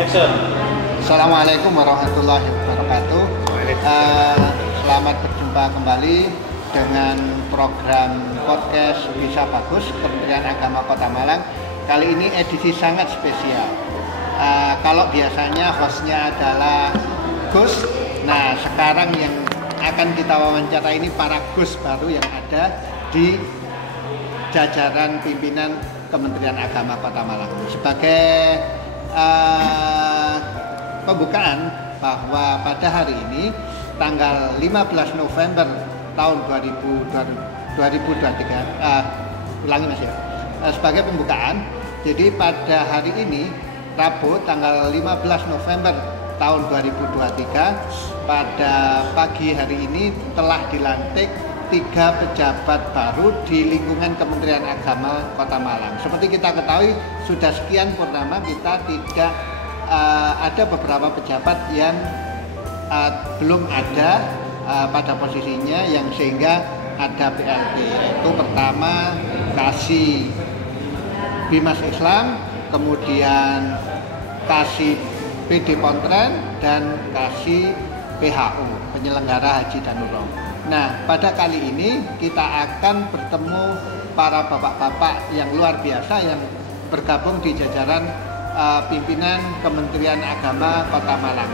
Assalamualaikum warahmatullahi wabarakatuh. Selamat berjumpa kembali dengan program podcast Bisa Bagus Kementerian Agama Kota Malang. Kali ini edisi sangat spesial. Kalau biasanya hostnya adalah Gus, nah sekarang yang akan kita wawancara ini para Gus baru yang ada di jajaran pimpinan Kementerian Agama Kota Malang. Sebagai pembukaan bahwa pada hari ini tanggal 15 November tahun 2023 ulangi Mas ya. Sebagai pembukaan, jadi pada hari ini Rabu tanggal 15 November tahun 2023 pada pagi hari ini telah dilantik 3 pejabat baru di lingkungan Kementerian Agama Kota Malang. Seperti kita ketahui, sudah sekian purnama kita tidak ada beberapa pejabat yang belum ada pada posisinya, yang sehingga ada PLT, yaitu pertama Kasih Bimas Islam, kemudian Kasih PD Pontren, dan Kasih PHU, penyelenggara haji dan umroh. Nah, pada kali ini kita akan bertemu para bapak-bapak yang luar biasa yang bergabung di jajaran pimpinan Kementerian Agama Kota Malang.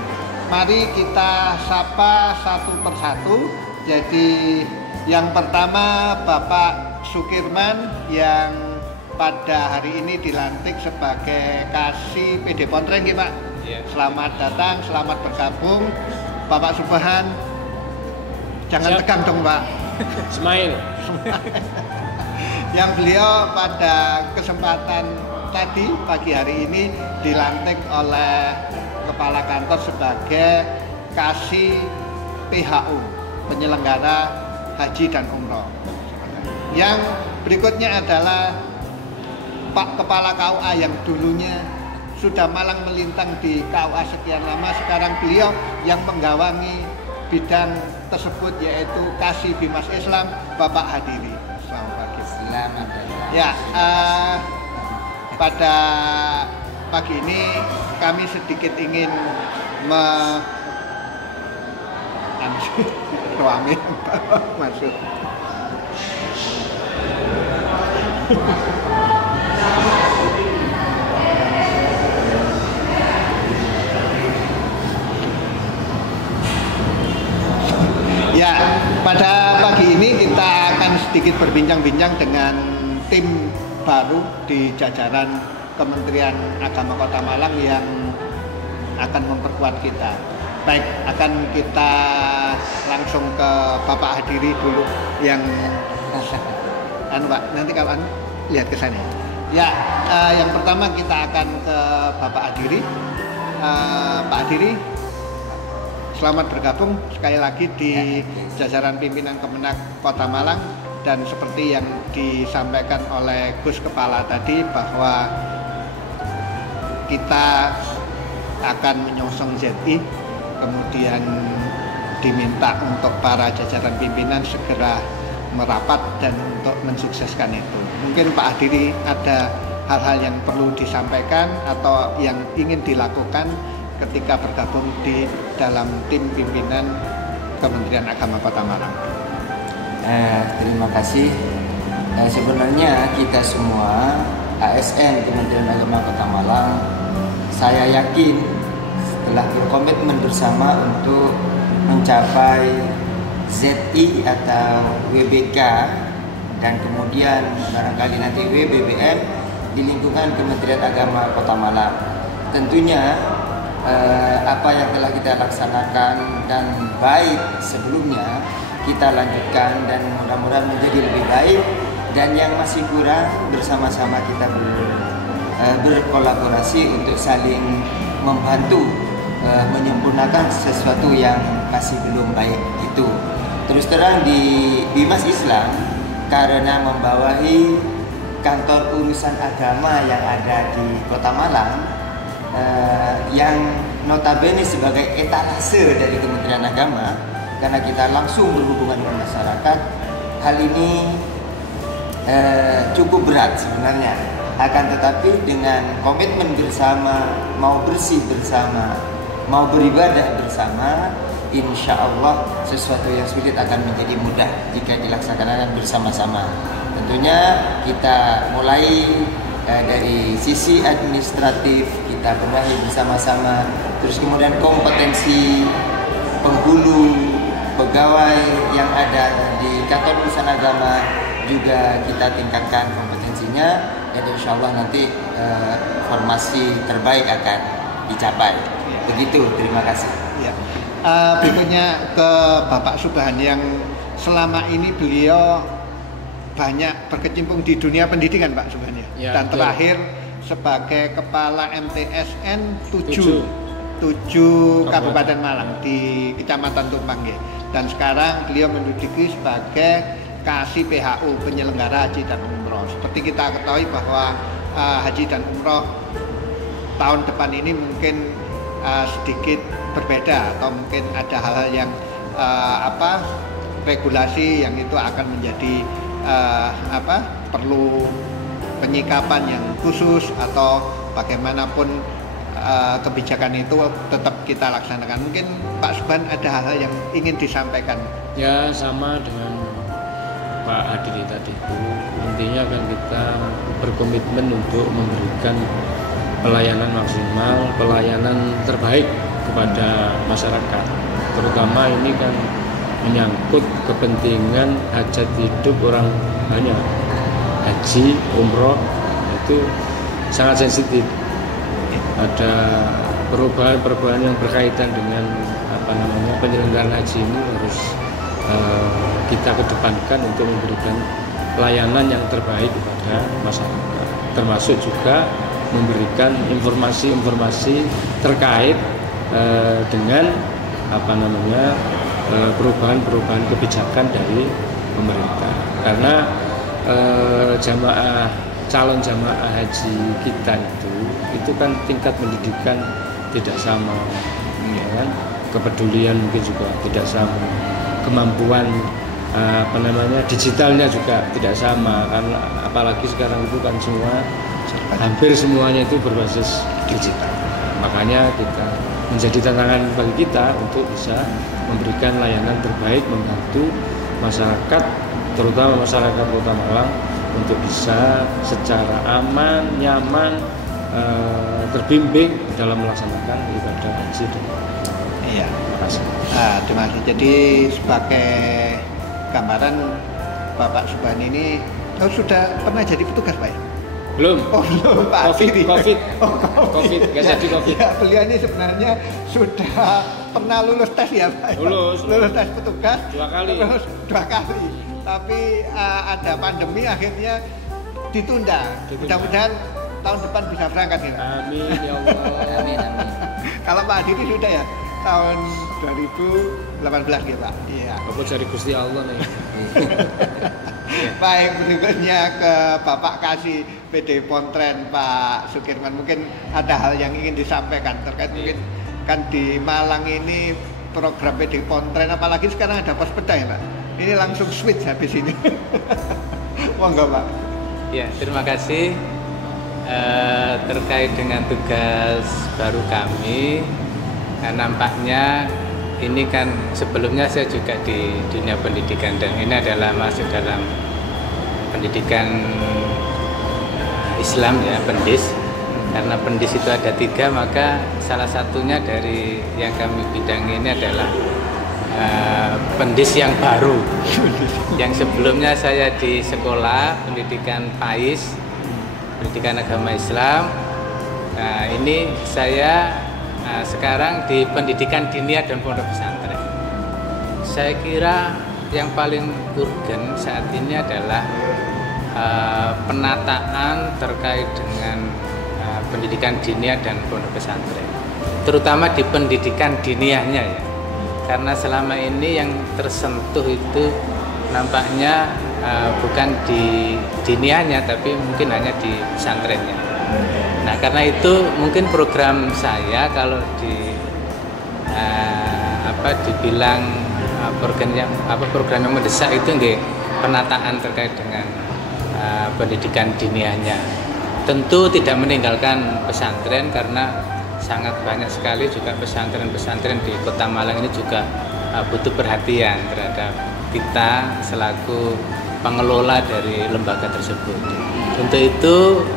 Mari kita sapa satu persatu. Jadi yang pertama Bapak Sukirman yang pada hari ini dilantik sebagai Kasih PD Pontren, Pak. Selamat datang, selamat bergabung. Bapak Subhan, jangan siap. Tegang dong Pak. Smile. Yang beliau pada kesempatan tadi pagi hari ini dilantik oleh Kepala Kantor sebagai Kasih PHU, penyelenggara haji dan umroh. Yang berikutnya adalah Pak Kepala KUA yang dulunya sudah malang melintang di KUA sekian lama, sekarang beliau yang menggawangi bidang tersebut, yaitu Kasih Bimas Islam, Bapak Hadiri. Selamat pagi. Selamat pagi. Ya, pada pagi ini kami sedikit ingin masuk. Ya, pada pagi ini kita akan sedikit berbincang-bincang dengan tim baru di jajaran Kementerian Agama Kota Malang yang akan memperkuat kita. Baik, akan kita langsung ke Bapak Hadiri dulu yang Pak, nanti kalau lihat ke sana. Ya, yang pertama kita akan ke Bapak Hadiri. Pak Hadiri, selamat bergabung sekali lagi di jajaran pimpinan Kemenak Kota Malang. Dan seperti yang disampaikan oleh Gus Kepala tadi, bahwa kita akan menyongsong ZI, kemudian diminta untuk para jajaran pimpinan segera merapat dan untuk mensukseskan itu. Mungkin Pak Hadiri ada hal-hal yang perlu disampaikan atau yang ingin dilakukan ketika bergabung di dalam tim pimpinan Kementerian Agama Kota Malang. Terima kasih. Sebenarnya kita semua ASN Kementerian Agama Kota Malang, saya yakin telah berkomitmen bersama untuk mencapai ZI atau WBK dan kemudian barangkali nanti WBBM di lingkungan Kementerian Agama Kota Malang. Tentunya apa yang telah kita laksanakan dan baik sebelumnya kita lanjutkan dan mudah-mudahan menjadi lebih baik, dan yang masih kurang bersama-sama kita berkolaborasi untuk saling membantu menyempurnakan sesuatu yang masih belum baik itu. Terus terang di Bimas Islam, karena membawahi kantor urusan agama yang ada di Kota Malang, yang notabene sebagai etalase dari Kementerian Agama, karena kita langsung berhubungan dengan masyarakat, hal ini cukup berat sebenarnya. Akan tetapi dengan komitmen bersama, mau bersih bersama, mau beribadah bersama, insya Allah sesuatu yang sulit akan menjadi mudah jika dilaksanakan bersama-sama. Tentunya kita mulai dari sisi administratif, kita benahi bersama-sama, terus kemudian kompetensi penghulu pegawai yang ada di kantor urusan agama juga kita tingkatkan kompetensinya, dan insya Allah nanti formasi terbaik akan dicapai. Begitu, terima kasih. Ya. Berikutnya ke Bapak Subhan yang selama ini beliau banyak berkecimpung di dunia pendidikan, Pak Subhan ya. Ya, dan betul. terakhir sebagai Kepala MTSN 7 Kabupaten Malang di Kecamatan Tumpang. Dan sekarang beliau menduduki sebagai Kasih PHU, penyelenggara haji dan umroh. Seperti kita ketahui bahwa haji dan umroh tahun depan ini mungkin sedikit berbeda, atau mungkin ada hal-hal yang regulasi yang itu akan menjadi perlu penyikapan yang khusus, atau bagaimanapun kebijakan itu tetap kita laksanakan. Mungkin Pak Subhan ada hal-hal yang ingin disampaikan. Ya, sama dengan Pak Hadiri tadi itu, intinya kan kita berkomitmen untuk memberikan pelayanan maksimal, pelayanan terbaik kepada masyarakat. Terutama ini kan menyangkut kepentingan hajat hidup orang banyak. Haji, umroh itu sangat sensitif. Ada perubahan-perubahan yang berkaitan dengan penyelenggaraan haji ini harus kita kedepankan untuk memberikan pelayanan yang terbaik kepada masyarakat, termasuk juga memberikan informasi-informasi terkait dengan perubahan-perubahan kebijakan dari pemerintah. Karena calon jamaah haji kita itu kan tingkat pendidikan tidak sama, ya kan? Kepedulian mungkin juga tidak sama, kemampuan digitalnya juga tidak sama, karena apalagi sekarang itu kan hampir semuanya itu berbasis digital. Makanya kita menjadi tantangan bagi kita untuk bisa memberikan layanan terbaik, membantu masyarakat, terutama masyarakat Kota Malang, untuk bisa secara aman, nyaman, terbimbing dalam melaksanakan ibadah haji. Iya. Terima kasih. Jadi sebagai gambaran, Bapak Subhan ini sudah pernah jadi petugas, Pak? Belum. Oh, belum, Pak. COVID, nggak jadi COVID. Ya, beliau ini sebenarnya sudah pernah lulus tes ya, Pak? Lulus tes petugas 2 kali. Lulus 2 kali. Tapi ada pandemi, akhirnya ditunda. Mudah-mudahan tahun depan bisa berangkat ya, Pak? Amin ya Allah. Amin. Kalau Pak Hadiri sudah ya tahun 2018 ya, Pak? Iya. Bapak cari Gusti Allah nih. Baik, berikutnya ke Bapak Kasih PD Pontren, Pak Sukirman. Mungkin ada hal yang ingin disampaikan terkait mungkin kan di Malang ini program PD Pontren, apalagi sekarang ada Pospeda ya, Pak? Ini langsung switch habis ini. Monggo, Pak. Ya, terima kasih. Terkait dengan tugas baru kami, nampaknya ini kan sebelumnya saya juga di dunia pendidikan, dan ini adalah masuk dalam pendidikan Islam ya, pendis. Karena pendis itu ada 3, maka salah satunya dari yang kami bidangi ini adalah pendis yang baru. Yang sebelumnya saya di sekolah pendidikan PAIS, pendidikan agama Islam. Nah, ini saya sekarang di pendidikan diniyah dan pondok pesantren. Saya kira yang paling urgen saat ini adalah penataan terkait dengan pendidikan diniyah dan pondok pesantren, terutama di pendidikan diniyahnya ya. Karena selama ini yang tersentuh itu nampaknya bukan di diniyahnya, tapi mungkin hanya di pesantrennya. Nah, karena itu mungkin program saya kalau dibilang program yang mendesak itu nggih penataan terkait dengan pendidikan diniyahnya. tentu tidak meninggalkan pesantren karena sangat banyak sekali juga pesantren-pesantren di Kota Malang ini juga butuh perhatian terhadap kita selaku pengelola dari lembaga tersebut. Untuk itu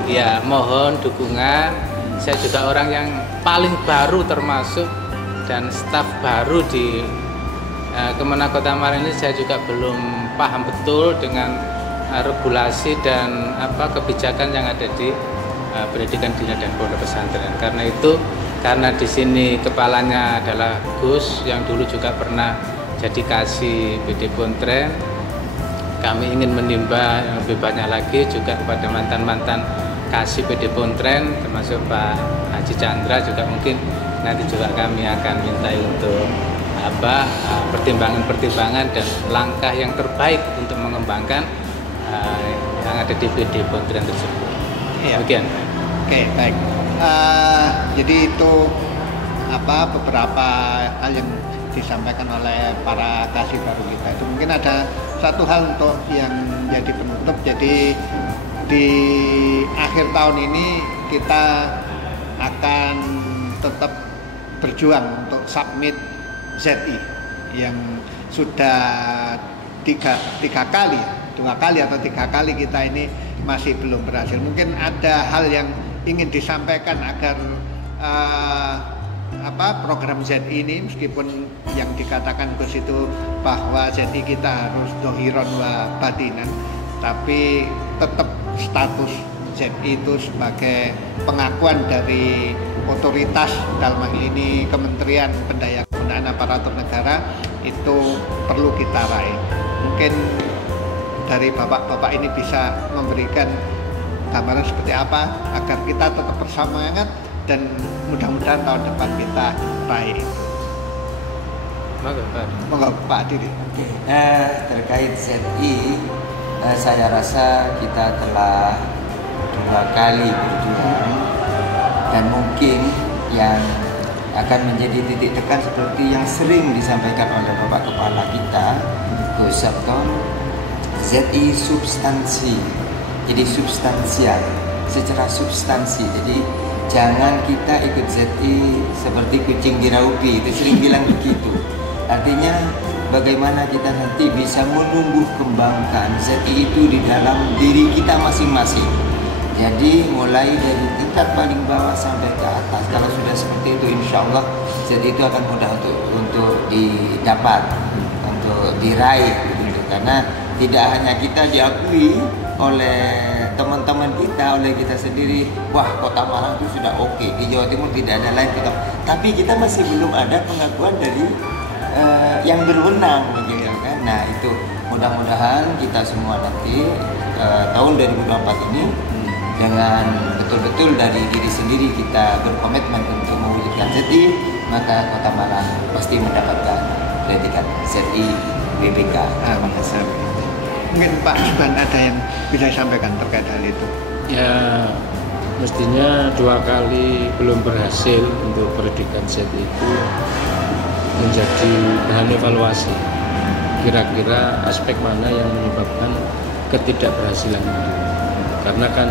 ya mohon dukungan. Saya juga orang yang paling baru termasuk dan staf baru di Kemenak Kota Malang ini, saya juga belum paham betul dengan regulasi dan kebijakan yang ada di pendidikan dini dan pondok pesantren. Karena itu, karena di sini kepalanya adalah Gus yang dulu juga pernah jadi kasih PD Pontren, kami ingin menimba yang lebih banyak lagi juga kepada mantan-mantan kasih PD Pontren, termasuk Pak Haji Chandra juga mungkin nanti juga kami akan minta untuk pertimbangan-pertimbangan dan langkah yang terbaik untuk mengembangkan yang ada di PD Pontren tersebut. Iya. Demikian. Oke, baik. Jadi itu beberapa hal yang disampaikan oleh para kasih baru kita. Itu mungkin ada satu hal untuk yang jadi penutup. Jadi di akhir tahun ini kita akan tetap berjuang untuk submit ZI yang sudah dua kali atau tiga kali kita ini masih belum berhasil. Mungkin ada hal yang ingin disampaikan agar program ZI ini, meskipun yang dikatakan Gus itu bahwa ZI kita harus dohiron wa batinan, tapi tetap status ZI itu sebagai pengakuan dari otoritas, dalam hal ini Kementerian Pendayaan Aparatur Negara, itu perlu kita raih. Mungkin dari bapak-bapak ini bisa memberikan gambaran seperti apa agar kita tetap bersemangat dan mudah-mudahan tahun depan kita raih itu. Monggo Pak Didi. Terkait ZI, saya rasa kita telah 2 kali berjuang dan mungkin yang akan menjadi titik tekan seperti yang sering disampaikan oleh Bapak Kepala kita, Gus Sabton, ZI substansi, jadi substansial, secara substansi. Jadi jangan kita ikut ZI seperti kucing diraupi, itu sering bilang begitu. Artinya bagaimana kita nanti bisa menumbuh kembangkan ZI itu di dalam diri kita masing-masing. Jadi mulai dari tingkat paling bawah sampai ke atas, kalau sudah seperti itu, insya Allah ZI itu akan mudah untuk didapat, untuk diraih, gitu. Karena tidak hanya kita diakui oleh teman-teman kita, oleh kita sendiri, wah Kota Malang itu sudah oke, di Jawa Timur tidak ada lain kita, tapi kita masih belum ada pengakuan dari yang berwenang, begitu kan. Nah itu mudah-mudahan kita semua nanti tahun 2024 ini dengan betul-betul dari diri sendiri kita berkomitmen untuk mewujudkan ZI, maka Kota Malang pasti mendapatkan predikat ZI BPK. Mungkin Pak Subhan ada yang bisa disampaikan terkait hal itu? Ya, mestinya 2 kali belum berhasil untuk predikat ZI itu menjadi bahan evaluasi. Kira-kira aspek mana yang menyebabkan ketidakberhasilan itu? Karena kan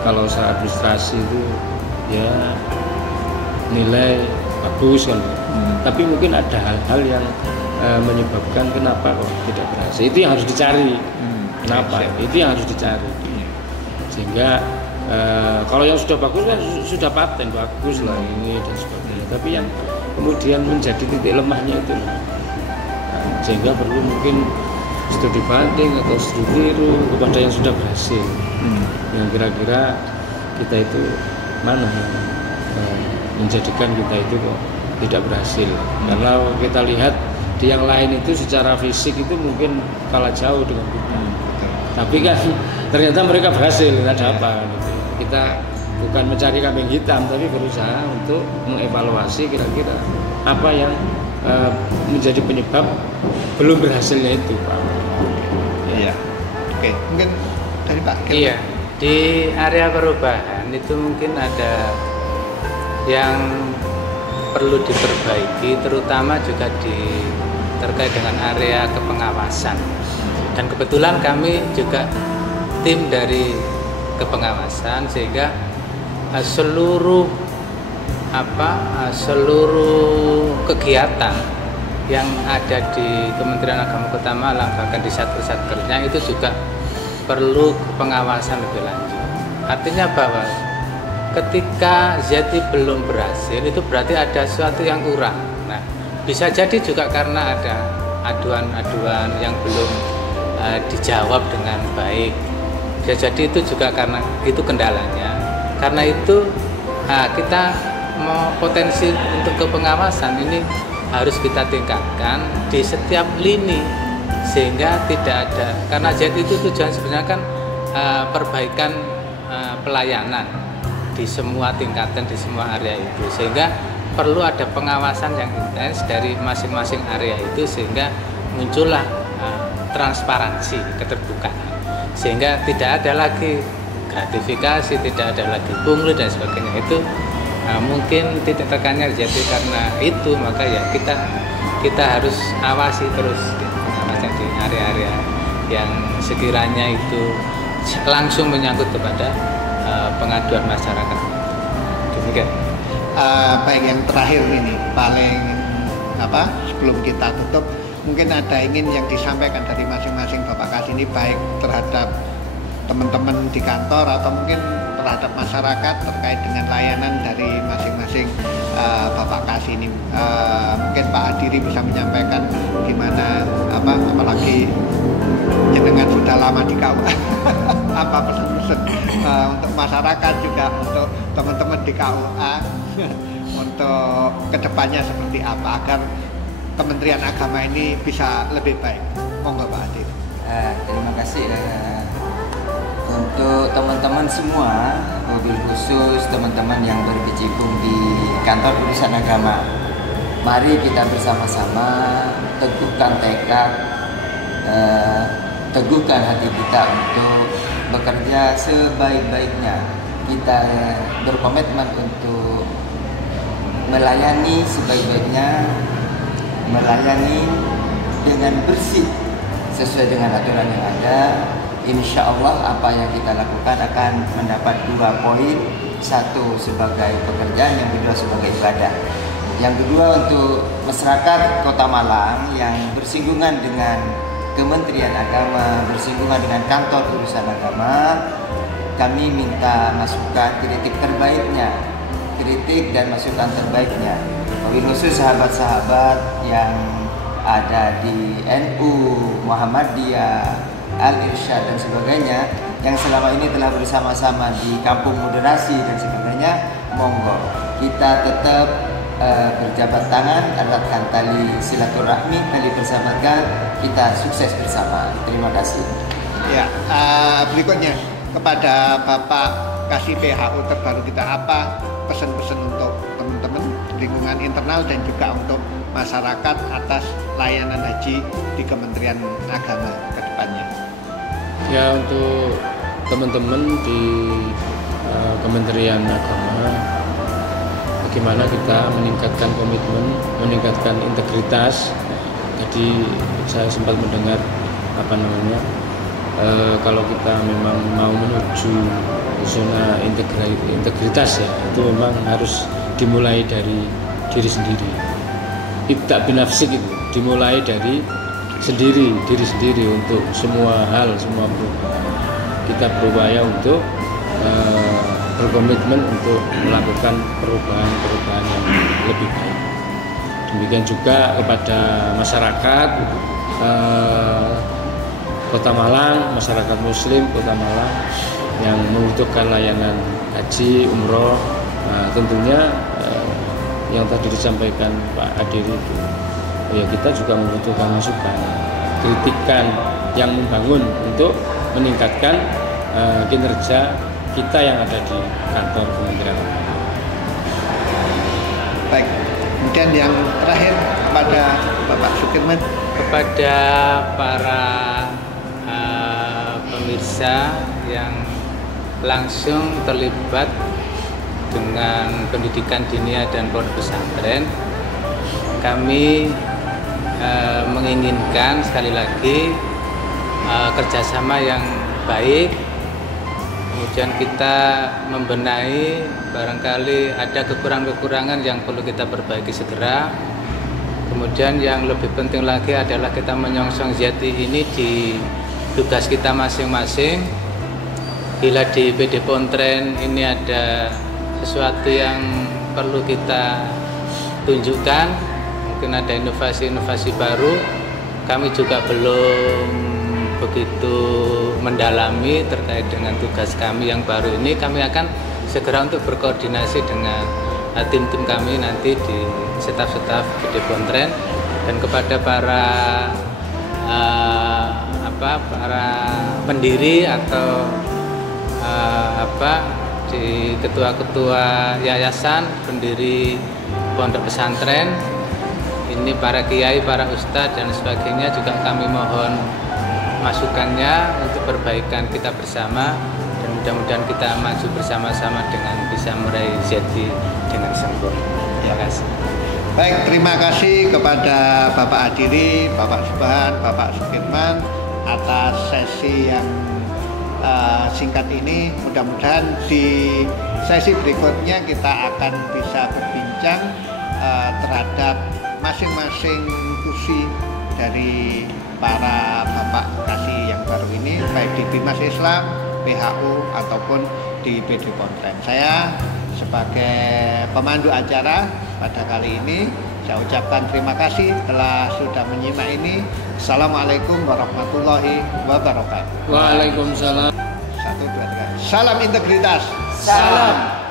kalau saya administrasi itu ya nilai bagus kan, tapi mungkin ada hal-hal yang menyebabkan kenapa kok tidak berhasil. Itu yang harus dicari. Kenapa? Itu yang harus dicari. Sehingga kalau yang sudah bagus kan sudah paten bagus lah ini dan sebagainya. Tapi yang kemudian menjadi titik lemahnya itu, sehingga perlu mungkin studi banding atau studi tiru kepada yang sudah berhasil. Yang kira-kira kita itu mana yang menjadikan kita itu kok tidak berhasil. Karena kita lihat di yang lain itu secara fisik itu mungkin kalah jauh dengan kita. Tapi kan ternyata mereka berhasil. Ada apa kan itu? Kita bukan mencari kambing hitam, tapi berusaha untuk mengevaluasi kira-kira apa yang menjadi penyebab belum berhasilnya itu, Pak. Iya. Oke, mungkin dari Pak. Iya, di area perubahan itu mungkin ada yang perlu diperbaiki, terutama juga terkait dengan area kepengawasan. Dan kebetulan kami juga tim dari kepengawasan, sehingga seluruh kegiatan yang ada di Kementerian Agama Kota Malang, bahkan di satker-satkernya itu juga perlu pengawasan lebih lanjut. Artinya bahwa ketika Zeti belum berhasil, itu berarti ada sesuatu yang kurang. Nah, bisa jadi juga karena ada aduan-aduan yang belum dijawab dengan baik. Bisa jadi itu juga karena itu kendalanya. Karena itu kita mau potensi untuk kepengawasan ini harus kita tingkatkan di setiap lini, sehingga tidak ada, karena JET itu tujuan sebenarnya kan perbaikan pelayanan di semua tingkatan, di semua area itu, sehingga perlu ada pengawasan yang intens dari masing-masing area itu, sehingga muncullah transparansi, keterbukaan, sehingga tidak ada lagi gratifikasi, tidak ada lagi pungli dan sebagainya. Itu mungkin titik tekannya jadi karena itu, maka ya kita harus awasi terus di area-area yang sekiranya itu langsung menyangkut kepada pengaduan masyarakat. Demikian. Baik, yang terakhir ini paling sebelum kita tutup, mungkin ada ingin yang disampaikan dari masing-masing Bapak Kasih ini, baik terhadap teman-teman di kantor atau mungkin terhadap masyarakat terkait dengan layanan dari masing-masing Bapak Kasih ini. Mungkin Pak Adiri bisa menyampaikan gimana, apalagi jenengan sudah lama di KUA, apa pesan-pesan untuk masyarakat juga, untuk teman-teman di KUA untuk kedepannya seperti apa agar Kementerian Agama ini bisa lebih baik. Monggo Pak Adiri. Terima kasih. Untuk teman-teman semua, mobil khusus teman-teman yang berkecimpung di kantor urusan agama, mari kita bersama-sama teguhkan tekad, teguhkan hati kita untuk bekerja sebaik-baiknya. Kita berkomitmen untuk melayani sebaik-baiknya, melayani dengan bersih sesuai dengan aturan yang ada. Insya Allah apa yang kita lakukan akan mendapat 2 poin. 1 sebagai pekerjaan, yang kedua sebagai ibadah. Yang kedua, untuk masyarakat Kota Malang yang bersinggungan dengan Kementerian Agama, bersinggungan dengan kantor urusan agama, kami minta masukan, kritik terbaiknya, kritik dan masukan terbaiknya. Wabil khusus sahabat-sahabat yang ada di NU, Muhammadiyah, Al-Irsyad dan sebagainya, yang selama ini telah bersama-sama di kampung moderasi dan sebagainya, monggo kita tetap berjabat tangan, eratkan tali silaturahmi, tali persahabatan, kita sukses bersama. Terima kasih. Ya, berikutnya kepada Bapak Kasih PHU terbaru kita, apa pesan-pesan untuk teman-teman lingkungan internal dan juga untuk masyarakat atas layanan haji di Kementerian Agama ke depannya? Ya, untuk teman-teman di Kementerian Agama, bagaimana kita meningkatkan komitmen, meningkatkan integritas. Tadi saya sempat mendengar kalau kita memang mau menuju zona integritas, ya, itu memang harus dimulai dari diri sendiri. Ibda' binafsik, itu dimulai dari diri sendiri untuk semua hal, semua perubahan. Kita berupaya untuk berkomitmen untuk melakukan perubahan-perubahan yang lebih baik. Demikian juga kepada masyarakat Kota Malang, masyarakat Muslim Kota Malang yang membutuhkan layanan haji, umroh. Tentunya yang tadi disampaikan Pak Adiri itu, ya kita juga membutuhkan masukan, kritikan yang membangun untuk meningkatkan kinerja kita yang ada di kantor Kementerian Agama. Baik, kemudian yang terakhir kepada Bapak Sukirman. Kepada para pemirsa yang langsung terlibat dengan pendidikan diniyah dan pondok pesantren, kami menginginkan sekali lagi kerjasama yang baik Kemudian kita membenahi, barangkali ada kekurangan-kekurangan yang perlu kita perbaiki segera. Kemudian yang lebih penting lagi adalah kita menyongsong jati ini di tugas kita masing-masing. Bila di PD Pontren ini ada sesuatu yang perlu kita tunjukkan, mungkin ada inovasi-inovasi baru, kami juga belum begitu mendalami terkait dengan tugas kami yang baru ini. Kami akan segera untuk berkoordinasi dengan tim-tim kami nanti di staf-staf PD Pontren, dan kepada para para pendiri atau di ketua-ketua yayasan, pendiri pondok pesantren ini, para kiai, para ustadz dan sebagainya, juga kami mohon masukannya untuk perbaikan kita bersama, dan mudah-mudahan kita maju bersama-sama dengan bisa meraih jati dengan sempurna. Terima kasih. Baik, terima kasih kepada Bapak Adiri, Bapak Subhan, Bapak Sukirman atas sesi yang singkat ini. Mudah-mudahan di sesi berikutnya kita akan bisa berbincang terhadap masing-masing kursi dari para Bapak Kasih yang baru ini, baik di Bimas Islam, PHU ataupun di PD Pontren. Saya sebagai pemandu acara pada kali ini, saya ucapkan terima kasih telah sudah menyimak ini. Assalamualaikum warahmatullahi wabarakatuh. Waalaikumsalam. 1, 2, 3. Salam integritas. Salam